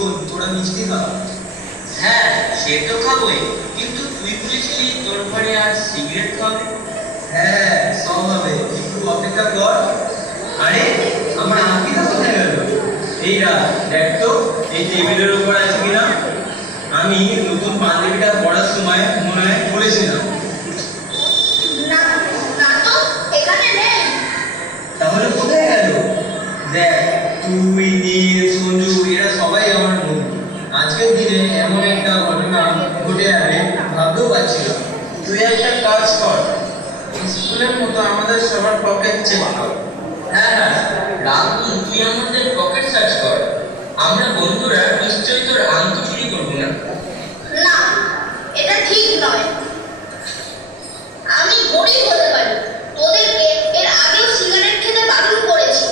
শোন, তোরা মিষ্টি খা। হ্যাঁ সে তো খাবোই, কিন্তু তুই বলেছিলি তোর ঘরে আজ সিগারেট খাবে। হ্যাঁ সব হবে, একটু অপেক্ষা কর। আরে আমার আঁকিটা কোথায় গেল? এই দেখ তো এই টেবিলের উপর আছে কিনা। আমি নতুন পাঞ্জাবিটা পড়ার সময় মনে হয় বলেছিলাম। না না তো এখানে নেই। তাহলে কোথায় গেল? দেখ তুই, নীল, সঞ্জু এরা সবাই আমার বন্ধু। আজকের দিনে এমন একটা ঘটনা ঘটে যাবে ভাবতেও পারছি না। তুই একটা কাজ কর, স্কুলের মতো আমাদের সবার পকেট চেক কর। হ্যাঁ হ্যাঁ রাহুল, তুই আমাদের পকেট সার্চ কর। আমরা বন্ধুরা নিশ্চয়ই তোর আংটি চুরি করবো না। না এটা ঠিক নয়। আমি গরিব হতে পারি, তোদেরকে এর আগেও সিগারেট খেতে বারণ করেছি,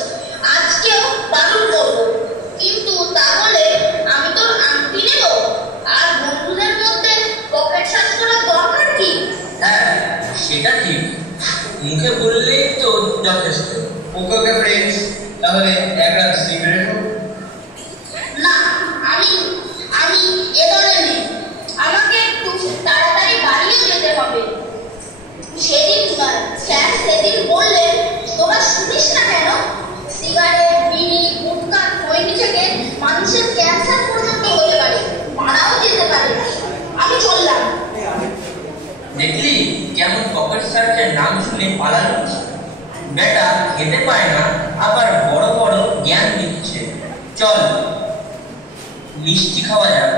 আজকেও বারণ করবো, কিন্তু তাহলে আমি তোর আংটি নেব? আর বন্ধুদের মধ্যে পকেট সার্চ করার দরকার কি? হ্যাঁ সেটা ঠিক, মুখে বললেই তো যথেষ্ট। ওকে ফ্রেন্ডস, তাহলে একটা সিগারেট হোক। না আমি আমি এ দলে নেই, আমাকে একটু তাড়াতাড়ি বাড়িও যেতে হবে। সেদিন স্যার সেদিন বললেন, তোরা শুনিস না কেন? সিগারেট, বিড়ি, গুটখা, খৈনি থেকে মানুষের ক্যান্সার পর্যন্ত হতে পারে, মারাও যেতে পারে। আমি চললাম। দেখলি কেমন পকেট সার্চের নাম শুনে পালালো। বেটা খেতে পায় না, আবার বড় বড় জ্ঞান দিচ্ছে। চল মিষ্টি খাওয়া যাক।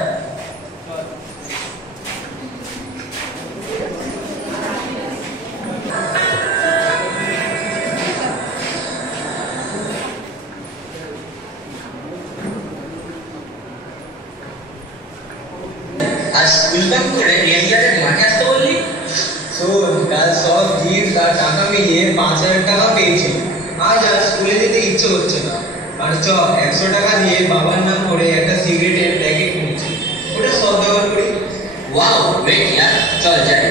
আর স্কুল ব্যাগ করে রেঞ্জারের মাঠে আসতে বললি? শোন, কাল সব গিফট আর টাকা মিলিয়ে 5,000 টাকা পেয়েছি। আজ আর স্কুলে যেতে ইচ্ছে হচ্ছে না। আর 100 টাকা দিয়ে বাবার নাম করে একটা সিগারেটের প্যাকেট কিনেছি, ওটা সব ব্যবহার করি। ওয়াও ওয়েট ইয়ার, চল যাই।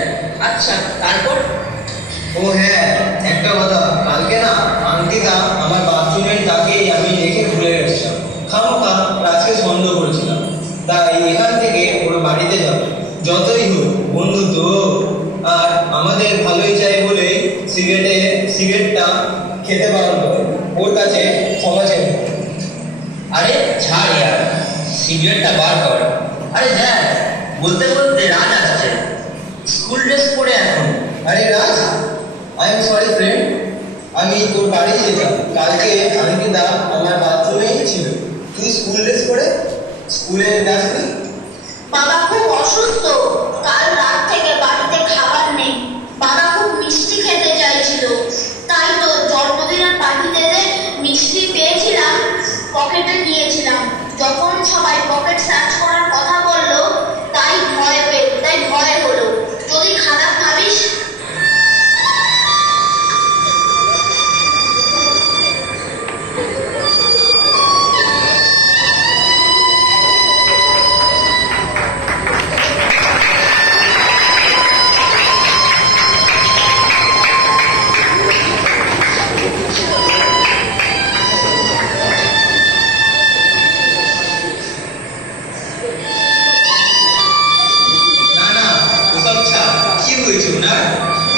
আচ্ছা তারপর? ও হ্যাঁ, একটা কথা, কালকে না আংটিটা আমার বাথরুমের তাকেই আমি রেখে ভুলে গেছিলাম। খামোখা রাজকে সন্দেহ করেছিলাম, তাই এখান থেকে ওর বাড়িতে যাবো। যতই হোক বন্ধু তো, আর আমাদের ভালোই চাই বলেই সিগারেটটা খেতে বারণ করে। ওর কাছে ক্ষমা চাই। আরে ছাড় ইয়ার, সিগারেটটা বার কর। আরে দেখ, বলতে বলতে রাজ আসছে, স্কুল ড্রেস পরে এখন। আরে রাজ, আই এম সরি ফ্রেন্ড, আমি তোর বাড়ি যেতাম। কালকে আংটিটা আমার বাথরুমেই ছিল, তুই স্কুল ড্রেস পরে স্কুলে যাসনি? বাবা খুব অসুস্থ, কাল রাত থেকে বাড়িতে খাবার নেই। বাবা খুব মিষ্টি খেতে চাইছিল, তাই তো জন্মদিনের পার্টিতে যে মিষ্টি পেয়েছিলাম পকেটে নিয়েছিলাম। যখন সবাই পকেট সার্চ করার কথা বললো, তাই ভয় হলো যদি খারাপ ভাবিস।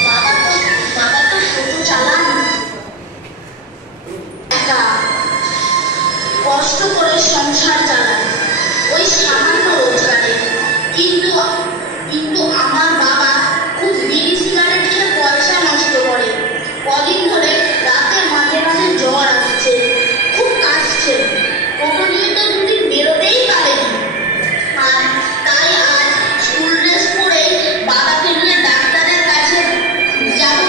বাবা তো টোটো চালান, একা কষ্ট করে সংসার চালায় ওই সামান্য রোজগারে। কিন্তু আমার বাবা খুব বিড়ি সিগারেট খেয়ে পয়সা নষ্ট করে। কদিন ধরে রাতে মাঝে মাঝে জ্বর আসছে, খুব কাশছে। টোটো নিয়ে তো দুদিন বেরোতেই পারেনি। আর তাই আজ স্কুল ড্রেস পরে বাবাকে নিয়ে ডাক্তারের কাছে যাবো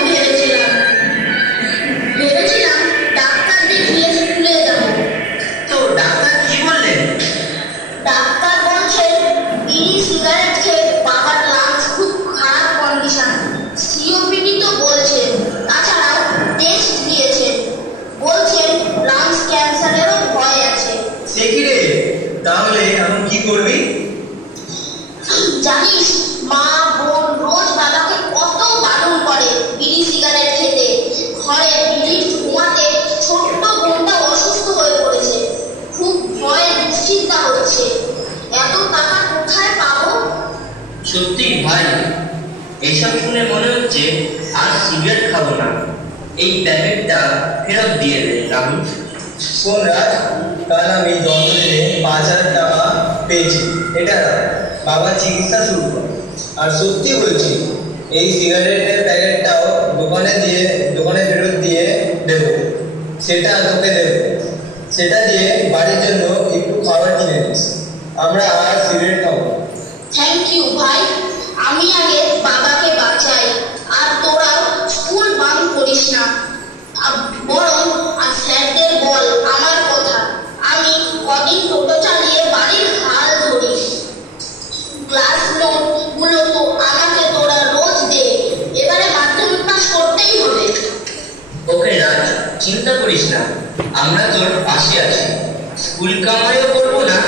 ভেবেছিলাম ডাক্তার দেখিয়ে স্কুলে যাবো। তো ডাক্তার কি বললেন? ডাক্তার বলছেন বিড়ি সিগারেট খেয়ে বাবার লাংস খুব খারাপ কন্ডিশন, সিওপিডি তো বলছেন। তাছাড়াও টেস্ট দিয়েছেন, বলছেন লাংস ক্যান্সারেরও ভয় আছে। সে কি রে, তাহলে এখন কি করবি? জানিস মা বোন রোজ বাবাকে কত বারণ করে বিড়ি সিগারেট খেতে। ঘরে বিড়ির ধোঁয়াতে ছোট্ট বোনটা অসুস্থ হয়ে পড়েছে, খুব ভয়ে দুশ্চিন্তা হচ্ছে। টাকা কোথায় পাবো? সত্যি ভাই, এসব শুনে মনে হচ্ছে আর সিগারেট খাবো না। এই প্যাকেটটা ফেরত দিয়ে দে রাহুল। শোন রাজ, কাল আমি জন্মদিনে 5,000 টাকা পেয়েছি, এটা না, বাবার চিকিৎসা শুরু কর। আর সত্যি বলছি, এই সিগারেটের প্যাকেটটাও দোকানে ফেরত দিয়ে দেবো। সেটা তোকে দেবো, সেটা দিয়ে বাড়ির জন্য একটু খাবার কিনে নিস। আমরা আর সিগারেট খাবো। থ্যাংক ইউ ভাই। আমি আগে বাবাকে বাঁচাই, আর তোরা স্কুল বাঙ্ক করিস না। বরং আর স্যারদের বল আমার কথা। আমি কদিন টোটো চালিয়ে বাড়ির হাল ধরিস। ক্লাস নোট গুলো তো আমাকে তোরা রোজ দে। এবারে মাধ্যমিক পাস করতেই হবে। ওকে রাজ, চিন্তা করিস না, আমরা তোর পাশে আছি। স্কুল কামাইও করবো না,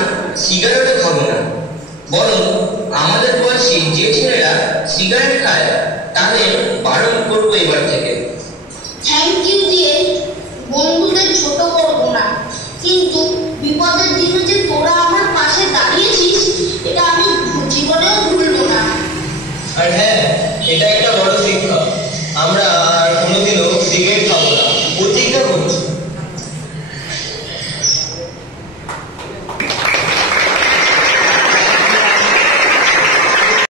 সিগারেটও খাবো না। বরং আমাদের বয়সী যে ছেলেরা সিগারেট খায় তাদের বারণ করবো এবার থেকে। থ্যাংক ইউ দিয়ে বন্ধুদের ছোট করবো না, কিন্তু বিপদের দিনে যে তোরা আমার পাশে দাঁড়িয়েছিস, এটা আমি জীবনেও ভুলবো না। আর হ্যাঁ, এটা একটা বড় শিক্ষা। আমরা